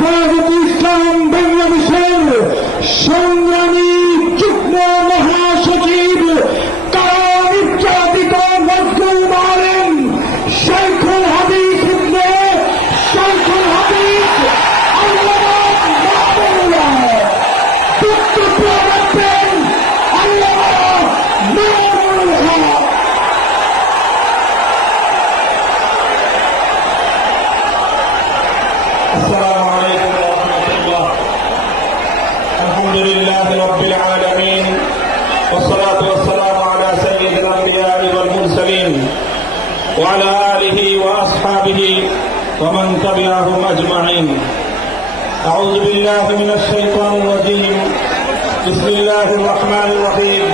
হেফাজতে ইসলাম বাংলাদেশের সংগ্রামী যুগ্ম মহাসচিব কারা নির্যাতিত মজলুম আলেম শেখুল হাদিস ইবনে শেখুল হাদিস আল্লামা মামুনুল্লাহ বক্তব্য রাখবেন আল্লামা মামুনুল হক। السلام عليكم ورحمة الله. الحمد لله رب العالمين والصلاة والسلام على سيد الأنبياء والمرسلين وعلى آله وأصحابه ومن تبعهم أجمعين. أعوذ بالله من الشيطان الرجيم. بسم الله الرحمن الرحيم.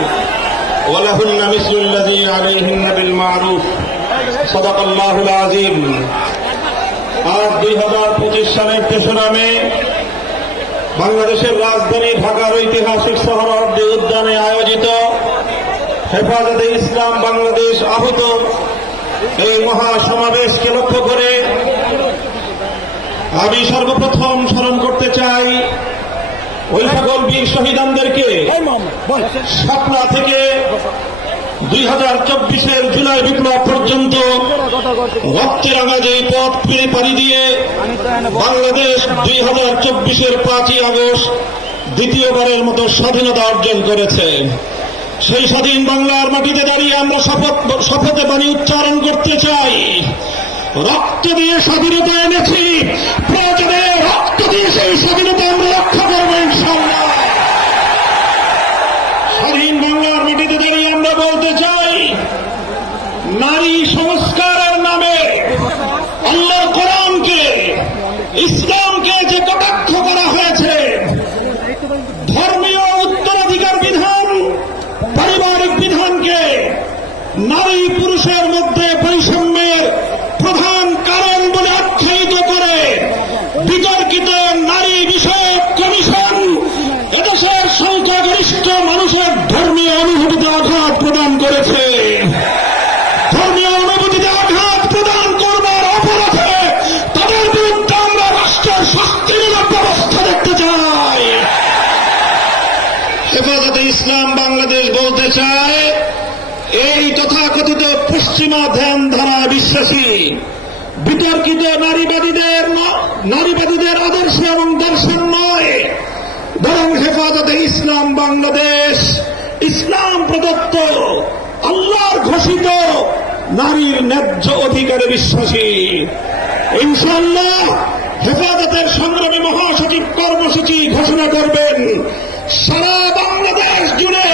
ولهن مثل الذي عليهن بالمعروف. صدق الله العظيم. আজ 2025 সালের 3রা মে বাংলাদেশের রাজধানী ঢাকার ঐতিহাসিক সোহরাওয়ার্দী উদ্যানে আয়োজিত হেফাজতে ইসলাম বাংলাদেশ আহত এই মহাসমাবেশকে লক্ষ্য করে আমি সর্বপ্রথম স্মরণ করতে চাই ওই সকল বীর শহীদানদেরকে শাপলা থেকে 2024-এর জুলাই বিপ্লব পর্যন্ত রক্তেরাঙা যে পথ পাড়ি দিয়ে বাংলাদেশ 2024-এর 5ই আগস্ট দ্বিতীয়বারের মতো স্বাধীনতা অর্জন করেছে। সেই স্বাধীন বাংলার মাটিতে দাঁড়িয়ে আমরা শপথে বাণী উচ্চারণ করতে চাই, রক্ত দিয়ে স্বাধীনতা এনেছি, প্রয়োজনে রক্ত দিয়ে সেই স্বাধীনতা আমরা রক্ষা করব ইনশাআল্লাহ। স্বাধীন বাংলার মাটিতে দাঁড়িয়ে আমরা বলতে চাই, নারী সংস্কারের নামে আল্লাহর কোরআনকে ইসলামকে যে কটাক্ষ করা হয়েছে, ধর্মীয় উত্তরাধিকার বিধান পারিবারিক বিধানকে নারী পুরুষের মধ্যে বৈষম্যের প্রধান কারণ বলে আখ্যায়িত করে বিতর্কিত নারী বিষয়ক কমিশন এদেশের সংখ্যাগরিষ্ঠ মানুষের ধর্মীয় অনুভূতিতে আঘাত প্রদান করেছে। ধর্মীয় অনুভূতিতে আঘাত প্রদান করবার অপরাধে তাদের বিরুদ্ধে আমরা রাষ্ট্রের শাস্তিমূলক ব্যবস্থা দেখতে চাই। হেফাজতে ইসলাম বাংলাদেশ বলতে চায়, এই তথাকথিত পশ্চিমা ধ্যান ধারা বিশ্বাসী বিতর্কিত নারীবাদীদের আদর্শ এবং দর্শন নয়, বরং হেফাজতে ইসলাম বাংলাদেশ ইসলাম প্রদত্ত আল্লাহর ঘোষিত নারীর ন্যায্য অধিকারে বিশ্বাসী। ইনশাআল্লাহ হেফাজতের সংগ্রামী মহাসচিব কর্মসূচি ঘোষণা করবেন। সারা বাংলাদেশ জুড়ে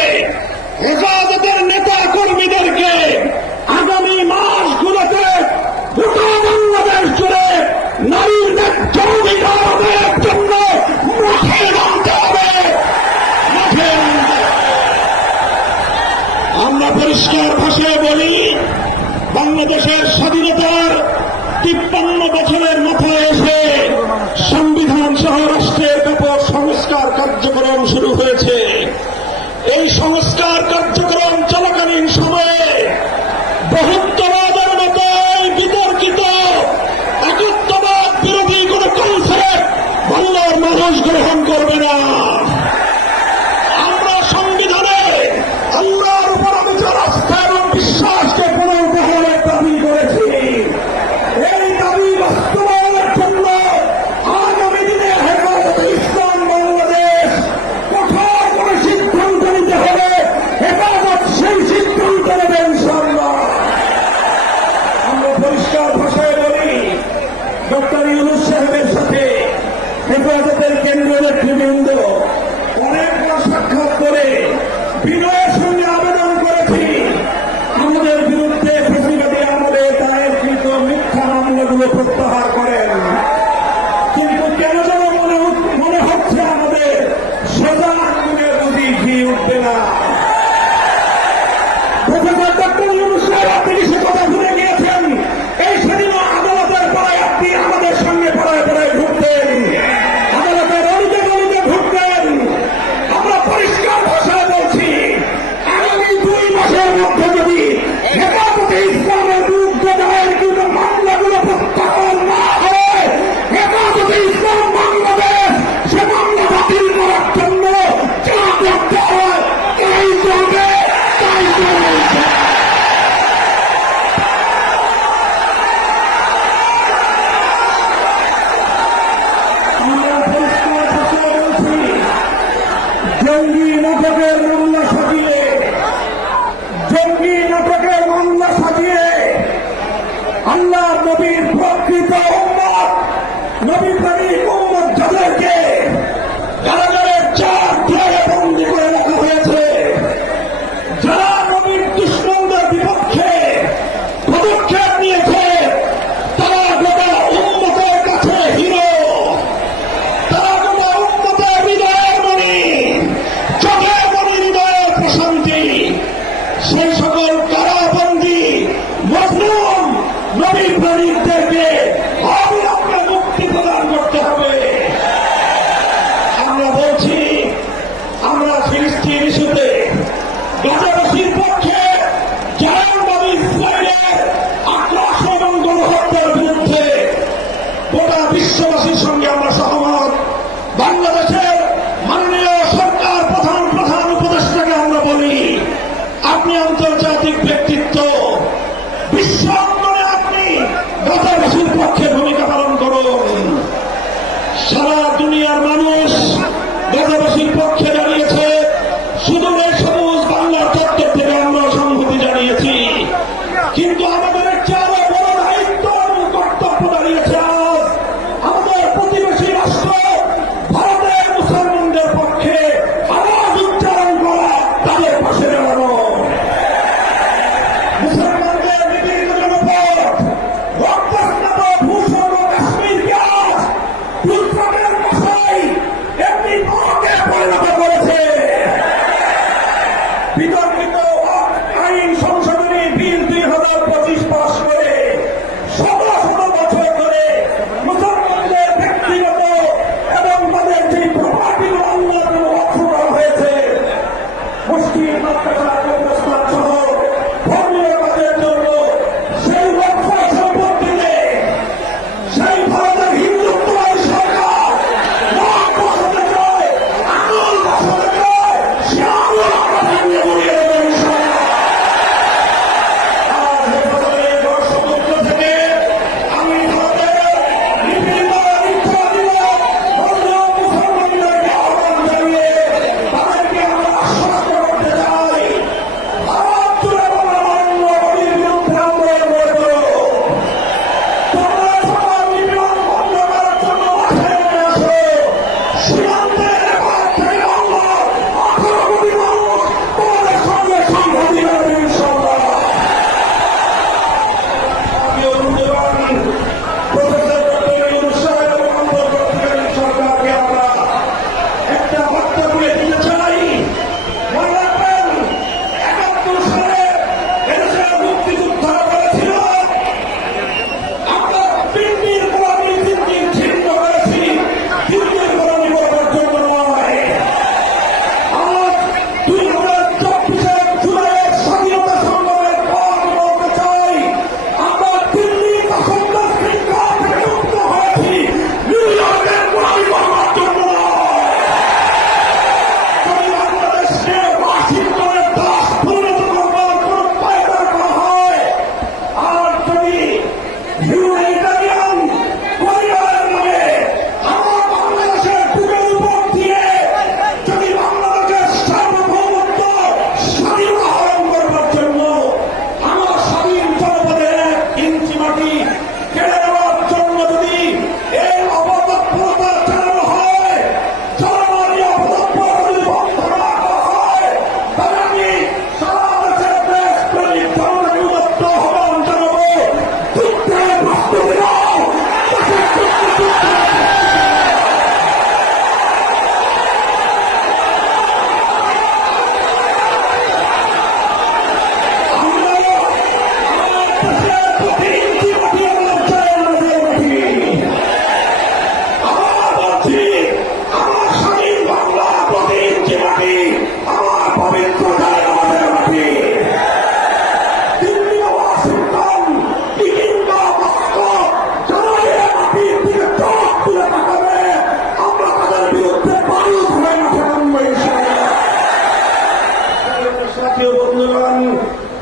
হেফাজতের নেতা কর্মীদেরকে আগামী মাসগুলোতে গোটা বাংলাদেশ জুড়ে নারীর ন্যায্য অধিকার আদায়ের জন্য মাঠে নামতে হবে। আমরা পরিষ্কার ভাষায় বলি, বাংলাদেশের স্বাধীনতার 53 বছরের মাথায় এসে সংবিধান সহ রাষ্ট্রের ব্যাপক সংস্কার কার্যক্রম শুরু হয়েছে। এই সংস্কার কার্যক্রম চলাকালীন সময়ে বহুত্ববাদের মতো বিতর্কিত একত্ববাদ বিরোধী কোন কনসেপ্ট বাংলার মানুষ গ্রহণ করবে না। আমরা সংবিধানে আল্লাহর উপর আমাদের আস্থা এবং বিশ্বাসকে পুনর্বহালের দাবি করেছি। এই দাবি বাস্তবায়নের জন্য আগামী দিনে হেফাজতে ইসলাম বাংলাদেশ কঠোর করে সিদ্ধান্ত নিতে হবে। হেফাজত সেই সিদ্ধান্ত নেবে ইনশাআল্লাহ। আমরা পরিষ্কার ভাষায় বলি, ডক্টর ইউনূস সাহেবের সাথে হেফাজতের কেন্দ্রীয় নেতৃবৃন্দ অনেকবার সাক্ষাৎ করে বিনয়ের সঙ্গে আবেদন করেছি, আমাদের বিরুদ্ধে ফ্যাসিবাদী আমলে দায়েরকৃত মিথ্যা মামলাগুলো প্রত্যাহার করেন। কিন্তু কেন যেন মনে হচ্ছে আমাদের সোজা আঙ্গুলে বুঝি ঘি উঠবে না। প্রফেসর ডক্টর ইউনূস সাহেব, আপনি সে কথা ভুলে গিয়েছেন? এই সেদিনও আদালতের পাড়ায় আপনি আমাদের সঙ্গে পাড়ায় পাড়ায় ঘুরতেন, আদালতের অলিতে গলিতে ঘুরতেন। মোহাম্মদ যাদেরকে কারাগারের 4 দেয়ালে বন্দী করে রাখা হয়েছে, যারা নবীর দুশ্মনদের বিপক্ষে পদক্ষেপ নিয়েছে, তারা গোটা উম্মতের কাছে হিরো, তারা গোটা উম্মতের হৃদয়ের মণি, চোখের মণি, হৃদয়ের প্রশান্তি। সেই সকল কারাবন্দী মজলুম নবী প্রেমিকদেরকে অবিলম্বে মুক্তি প্রদান করতে হবে। আমরা বলছি, আমরা ফিলিস্তিন ইস্যুতে গাজাবাসীর পক্ষে, জায়নবাদী ইসরায়েলের আগ্রাসন এবং গণহত্যার বিরুদ্ধে গোটা বিশ্ববাসীর সঙ্গে আমরা সহমত। বাংলাদেশের মাননীয় সরকার প্রধান উপদেষ্টাকে আমরা বলি, আপনি আন্তর্জাতিক ব্যক্তিত্ব, বিশ্ব অঙ্গনে আপনি গাজাবাসীর পক্ষে ভূমিকা পালন করুন। সারা দুনিয়ার মানুষ গাজাবাসীর পক্ষে দাঁড়িয়েছে, সুদূরের সবুজ বাংলার চত্বর থেকে আমরা সংহতি জানিয়েছি, কিন্তু আমাদের একটি আরো বড় দায়িত্ব এবং কর্তব্য দাঁড়িয়েছে আজ আমাদের প্রতিবেশী রাষ্ট্র ভারতের মুসলমানদের পক্ষে আওয়াজ উচ্চারণ করা, তাদের পাশে দাঁড়ানো। মুসলমানদের নিপীড়িত জনপদ, রক্তস্নাত ভূস্বর্ণ কাশ্মীরকে আজ বিপ্লবের ভাষায় একটি নরকে পরিণত করেছে। বিতর্কিত আইন সংশোধনী বিল 2025 পাস করে শত শত বছর ধরে মুসলমানদের ব্যক্তিগত এবং তাদের যে প্রপার্টিগুলো আল্লাহর জন্য ওয়াকফ করা হয়েছে, মুসলিম মাদ্রাসা প্রতিষ্ঠান সহ ধর্মীয় কাজের জন্য সেই ওয়াকফ সম্পত্তিতে সেই ভারতের হিন্দুত্ববাদী সরকার মত বসাতে চায়, আঙুল বসাতে চায়, সে আঙুল আমরা ভেঙে গুড়িয়ে দেবো ইনশাআল্লাহ। আজ হেফাজতের সমুদ্র থেকে আমি ভারতের নিপীড়িত নির্যাতিত মুসলমান মুসলমানদেরকে আহ্বান জানিয়ে তাদেরকে আমরা আশ্বস্ত করতে চাই, ভারত জুড়ে বাংলাবঙ্গ নদীর বিরুদ্ধে আন্দোলন গড়ে তোলো। তোমরা সকল নিপীড়ন বন্ধ করার জন্য মাঠে নেমে আসো। সীমান্তের এপার থেকে বাংলার 18 কোটি মানুষ তোমাদের সঙ্গে সংহতি করবে ইনশাআল্লাহ। প্রিয় বন্ধুগণ, প্রফেসর ডক্টর ইউনূস সাহেব এবং অন্তর্বর্তীকালীন সরকারকে আমরা একটা বার্তা বলে দিতে চাই। মনে রাখবেন, 71 সালে এদেশের মুক্তিযোদ্ধারা বলেছিল, আমরা দিল্লির গোলামি দিল্লির ছিন্ন করেছি, দিল্লির গোলামি করবার জন্য নয়। আজ 2024 জুলাইয়ের স্বাধীনতা সংগ্রামের পর বলতে চাই, আমরা দিল্লির দখল শৃঙ্খলা থেকে মুক্ত হয়েছি, নিউ ইয়র্কের গোলামি করবার জন্য নয়। যদি বাংলাদেশকে ওয়াশিংটনের দাস পরিণত করবার কোন পায়তারা করা হয়, আর যদি হিউম্যানিটারিয়ান করিডোরের নামে আমার বাংলাদেশের বুকের উপর দিয়ে যদি বাংলাদেশের সার্বভৌমত্ব স্বাধীনতা হরণ করবার জন্য আমার স্বাধীন জনপদের 1 ইঞ্চি মাটি কেড়ে নেওয়ার জন্য যদি এই অপতৎপরতা চালানো হয়, জনগণী অপতৎপরতা যদি বন্ধ না করা হয়, তাহলে আমি সারা দেশের দেশপ্রেমিক জনতাকে উদাত্ত আহ্বান জানাবো, যুদ্ধের প্রস্তুতি নাও, দেশের যুদ্ধে আমরা আমার দেশের প্রতি ইঞ্চি মাটি আমার জায়গা মাটি। আমার বলছি, আমার স্বাধীন বাংলা প্রতি ইঞ্চি মাটি আমার পবিত্র জায়গা মাটি। দিল্লি বা ওয়াশিংটন, পিকিং বা মস্কো যারা এই মাটির দিকে চোখ তুলে তাকাবে, আমরা তাদের বিরুদ্ধে বারুদ হয়ে মাঠে নামবো ইনশাআল্লাহ। সাথী ও বন্ধুগণ,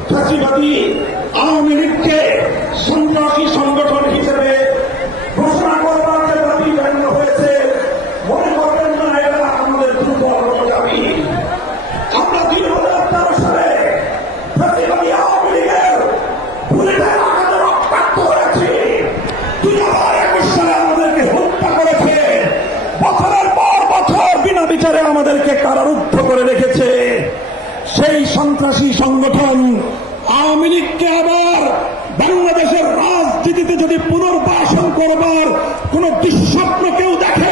ফ্যাসিবাদী আওয়ামী লীগকে সন্ত্রাসী সংগঠন হিসেবে ঘোষণা করবার যে দাবি জানানো হয়েছে, মনে করবেন না এরা আমাদের দুর্বল দাবি। আমরা 2013 সালে ফ্যাসিবাদী আওয়ামী লীগের বুলেটের আঘাতে রক্তাক্ত হয়েছি। 2021 সালে আমাদের আমাদেরকে হত্যা করেছে, বছরের পর বছর বিনা বিচারে আমাদেরকে কারারুদ্ধ করে রেখেছে। সেই সন্ত্রাসী সংগঠন আওয়ামী লীগকে আবার বাংলাদেশের রাজনীতিতে যদি পুনর্বাসন করবার কোন দুঃস্বপ্ন কেউ দেখে,